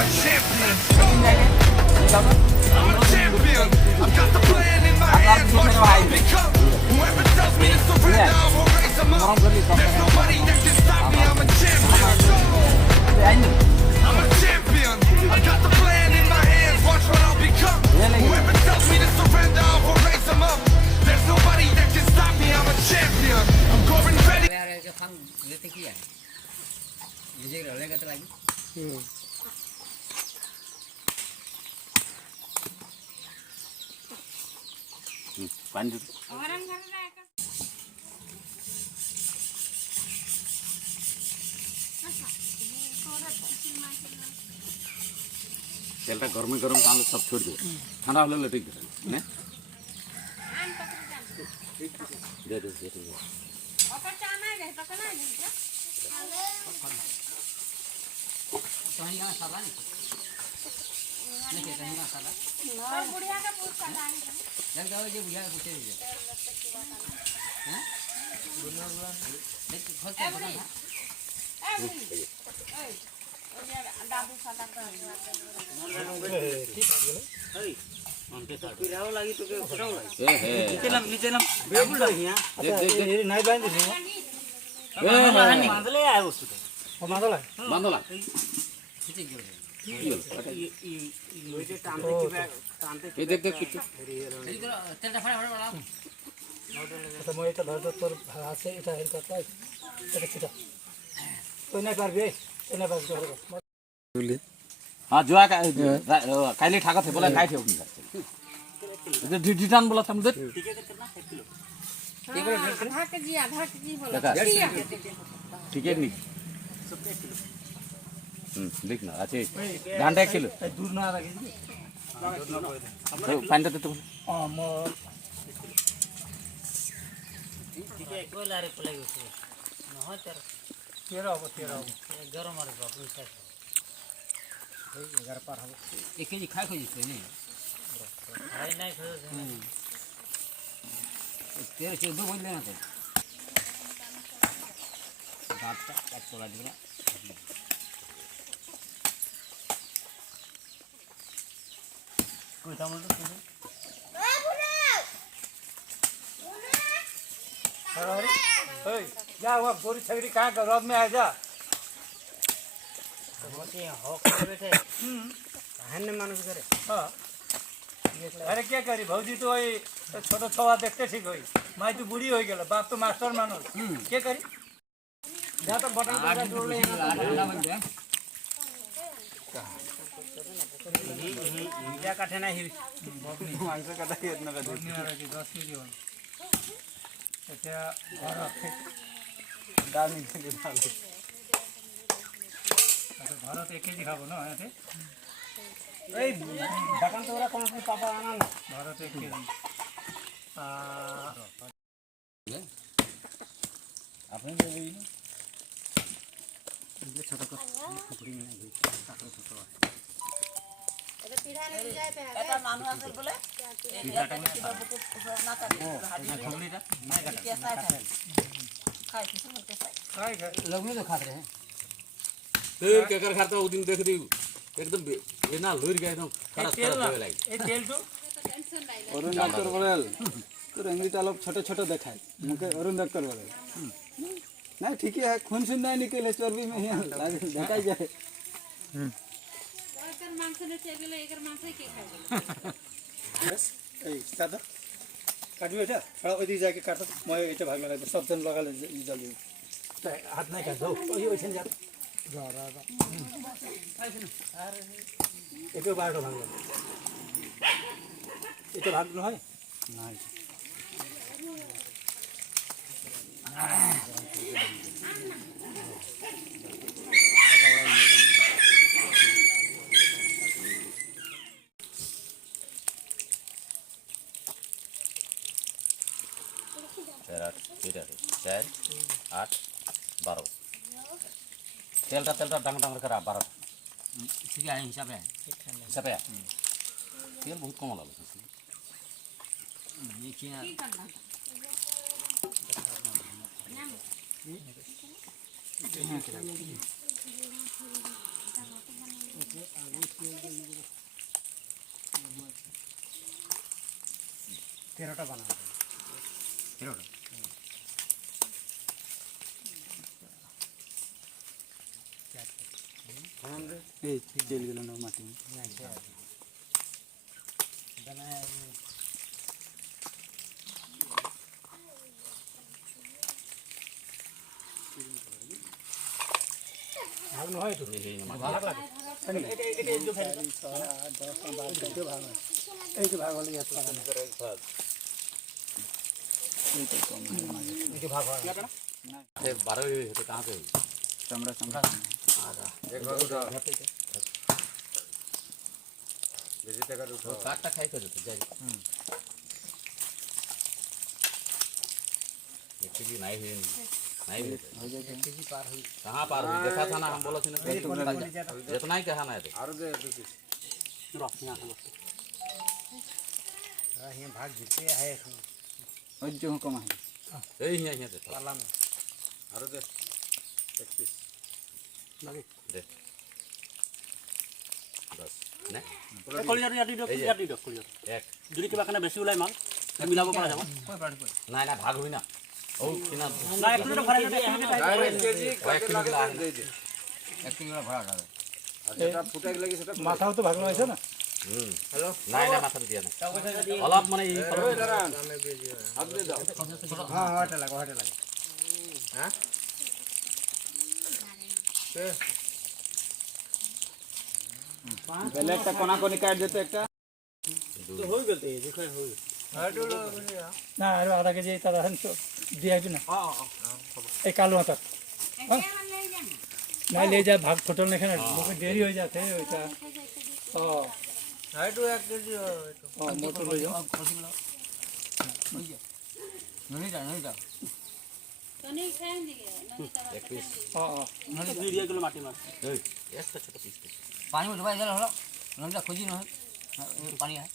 a champion. I'm a champion. I've got the plan in my hands. Watch what I'll become. Whoever tells me to surrender, I will raise them up. There's nobody that can stop me. I'm a champion. I'm a champion. I've got the plan in my hands. Watch what I'll become. Whoever tells me to surrender, I will raise them up. There's nobody that can stop me. I'm a champion. I'm going ready. तेलटा गरम गरम कालो सब छोड़ दो ठंडा होले लटक दे ने दे दे ओकर चाना है तो कना है क्या तो यहाँ साला नहीं कहीं साला और बुढ़िया का पूछ साला है लग जाओ ये बुढ़िया का पूछे दीजिए हैं बुढ़िया देख खोल के बना ए बुढ़ी ए दादू साला का ठीक है अरे हमके साथ पिराव लगी तो के फटाव लगी ए हे नीचे लम बेबुल लगी यहां देख नहीं बांध दे ए बांधले आए उसको वो बांधला खींच गयो ये टानते ये देख देख कुछ तेलটা ফড়া ফড়া লাও তো মই এটা ধরতে তোর আছে এটা হেল করতে এটা ছিটা তুই না পারবি তুই না পারবি हां जो काली ठाका थे बोला काय थे उनका ये डिटान बोला था मुझे आधा केजी बोला ठीक है नहीं देखना अच्छे घंटा 1 किलो দূর না রাখি तो पानी देते तो म ठीक है कोई लारे पलाई उसको न हो तेरा तेरा हो गरम मारे बाप रे घर पर हो एक केजी खाए खोजी से नहीं खाए नहीं खोज तेरे से दो बोल लेना तो दांत का एक तोला दिया कोई टमाटर तो अरे ओए जा वो गोरी छगरी कहां का रब में आ जा मोती हो कर बैठे कहने मानुस करे हां अरे क्या करी भौजी तो वही छोटा छवा देखते ठीक होई माई तो बूढ़ी हो गेल बाप तो मास्टर मानुस क्या करी जा तो बटन का जोड़ ले ठंडा बन जाए क्या काटे ना हिल मांस काटा के इतना का नहीं आ रही 10 केजी हो এটা আর আছে दानी के डाल আচ্ছা ভারত 1 কেজি খাবো না এতে এই দোকান তো ওরা কোন পাপা আনা না ভারত 1 কেজি आपने दे दी ना ये छोटा खुपड़ी में नहीं काटो छोटा এটা পিড়ানে যায় पे এটা মানুষ আছে বলে এটা কিবা বুকু না থাকে खुपड़ी का नहीं काटा কেসা থাকে খাই কিছু মতে খাই খাই খাই लोग नहीं तो खाते रहे फिर क्या कर खाता वो दिन देख दी एकदम ये ना लुर गया एकदम खराब তেল खराब না होए लगी এই তেল তো অরুণ ডাক্তার বলেল তোর ইংলিশ আলোক ছোট ছোট দেখায় মুখে অরুণ ডাক্তার বলে না ঠিকই है खून सुन नहीं निकले चर्बी में ही देखाई जाए এটার মাংস নিতে গেলে এর মাংসই কে খাবে यस এই কাটা কাটবে এটা ছড়া ওই দিকে যাকে কাটো মই এটা ভাগ লাগাই সব জন লাগালে জলদি হাত নাই কাটো ওই ওইখানে যা যা রা এটা বারোটা ভাগ লাগে এটা ভাগ নয় না चार 8 12 तेलटा डांग डांग करा 12 ठीक है हिसाब है हिसाब है तेल बहुत कम लगे ये क्या কি করনা 13টা বানাবো। এই তেল গেল না মাটি ভাগ নহয় তো ভাগ লাগে এটা এই যে ভাগ 6 8 10 12 এই যে ভাগ আছে এই যে ভাগ হলে এত টাকা এই যে ভাগ হয় ये 12 हुई है तो कहाँ पे हुई चमड़ा चमड़ा एक भाग उठा जैसे तक उठा काटता खाई कर देते जाइए एक केजी नहीं हुई नहीं हुई कहाँ पार हुई देखा था ना हम बोला थी ना जितना ही कहा ना है और दे यहाँ भाग जीते है और जो कमा है यही यहाँ यहाँ दे ताला में और दे 31 लगे दे बस ने কলিজাটো ইয়াত দি দিয়ক ইয়াত দি দিয়ক কলিজাটো एक যদি কিবা কাৰণে বেছি ওলাই মাল মিলাব পৰা যাব ना ना भाग हुई ना ओ किना না এক কিলো ভৰাই দিয়ক एक किलो ला दे दे এক কিলো ভরা খাবে মাথাও তো ভাগ হয়েছে না हेलो নাই না মাথা দিয়া না অলপ মানে এই হ্যাঁ হ্যাঁ এটা লাগে হ্যাঁ पहले একটা কোনা কোনি কাট দিতে একটা তো হয়ে গেল এই যে হয়ে না আর আধা কেজি তার হান তো দিয়ে আসবি না এই কালো মাথা না ले जा भाग फोटो नहीं खाना मुझे देरी हो जाते है ওইটা ও হাইটু 1 কেজি ও মোটর লই যাও ননি যা तो नहीं खाएंगे नहीं तब ও ও ননি দিয়ে গেল মাটি মাছ এই একটা ছোট পিস পানি ডুবাই দিলে হলো ননিটা খুঁজি নহয় পানি হয়